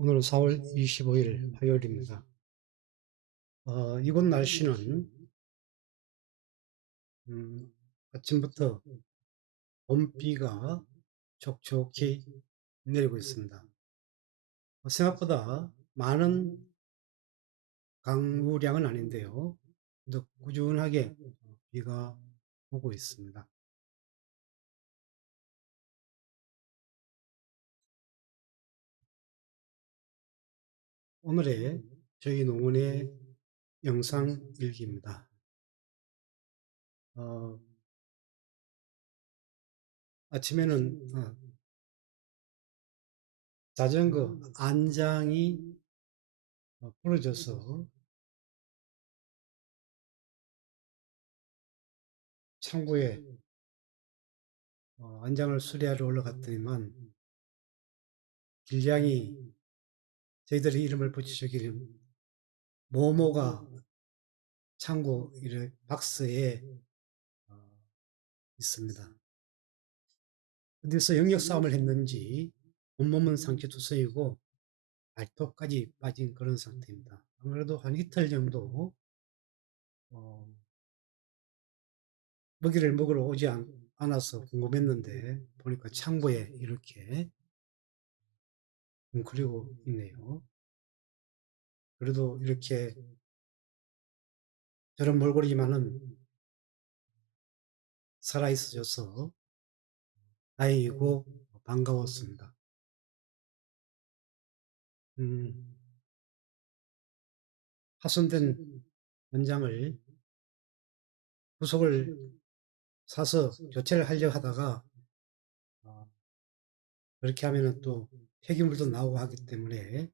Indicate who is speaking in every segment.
Speaker 1: 오늘은 4월 25일 화요일입니다. 어, 이곳 날씨는 음, 아침부터 봄비가 촉촉히 내리고 있습니다. 어, 생각보다 많은 강우량은 아닌데요. 꾸준하게 비가 오고 있습니다. 오늘의 저희 농원의 영상 일기입니다. 어, 아침에는 어, 자전거 안장이 어, 부러져서 창고에 어, 안장을 수리하러 올라갔더니만 길냥이 저희들이 이름을 붙이시기를 모모가 창고 박스에 어, 있습니다. 어디서 영역 싸움을 했는지 온몸은 상처투성이고 발톱까지 빠진 그런 상태입니다. 안 그래도 한 이틀 정도 어, 먹이를 먹으러 오지 않, 않아서 궁금했는데 보니까 창고에 이렇게 웅크리고 있네요. 그래도 이렇게 저런 몰골이지만은 살아있어져서 다행이고 반가웠습니다. 음, 파손된 원장을 부속을 사서 교체를 하려 하다가 어, 그렇게 하면은 또 폐기물도 나오고 하기 때문에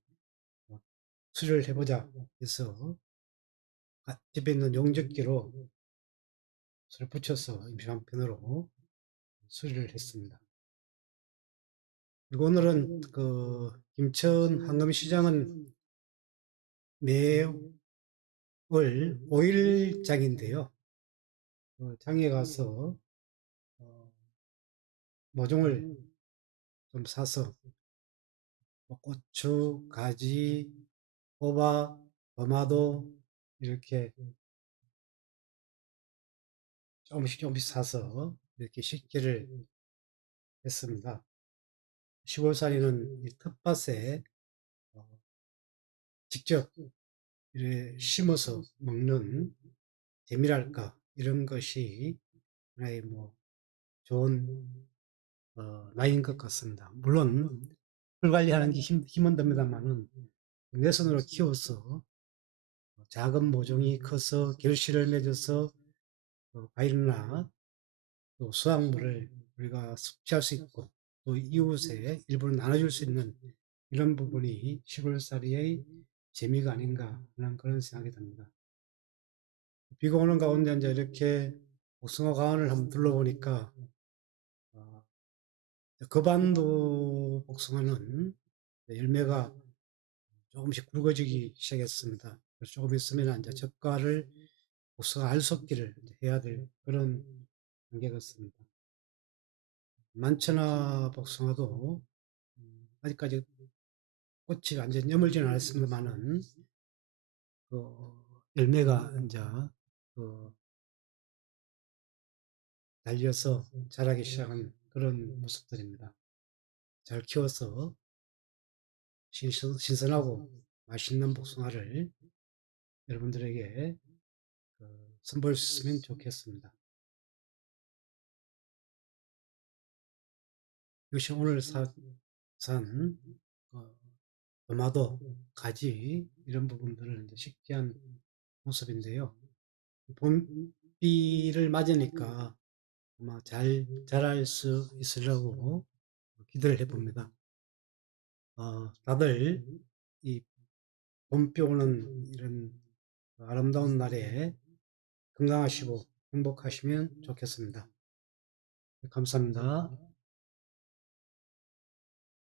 Speaker 1: 어, 수리를 해보자 해서 아, 집에 있는 용접기로 술 붙여서 임시방편으로 수리를 했습니다. 그리고 오늘은 그 김천 황금시장은 매월 5일 장인데요. 그 장에 가서 어, 모종을 좀 사서 뭐 고추, 가지, 호박, 도마도 이렇게 조금씩 조금씩 사서 이렇게 식기를 했습니다. 시골살이는 이 텃밭에 어, 직접 심어서 먹는 재미랄까 이런 것이 하나의 뭐 좋은 어, 나이인 것 같습니다. 물론 풀 관리하는 게 힘, 힘은 듭니다만은 내 손으로 키워서 작은 모종이 커서 결실을 맺어서 어, 과일이나 또 수확물을 우리가 섭취할 수 있고 또 이웃에 일부를 나눠줄 수 있는 이런 부분이 시골살이의 재미가 아닌가 하는 그런 생각이 듭니다. 비가 오는 가운데 이제 이렇게 옥숭어 가원을 한번 둘러보니까 어, 거반도 복숭아는 열매가 조금씩 굵어지기 시작했습니다. 조금 있으면 이제 젓가를 복숭아 알속기를 해야 될 그런 단계가 있습니다. 만천하 복숭아도 음, 아직까지 꽃이 완전 여물지는 않았습니다만은 그 열매가 이제 그 달려서 자라기 시작한 그런 모습들입니다. 잘 키워서 신선, 신선하고 맛있는 복숭아를 여러분들에게 그 선보일 수 있으면 좋겠습니다. 이것이 오늘 사, 산 어, 도마도, 가지 이런 부분들을 이제 식재한 모습인데요. 봄비를 맞으니까 아마 잘 자랄 수 있으려고 기대를 해봅니다. 어, 다들 이 봄비 오는 이런 아름다운 날에 건강하시고 행복하시면 좋겠습니다. 감사합니다.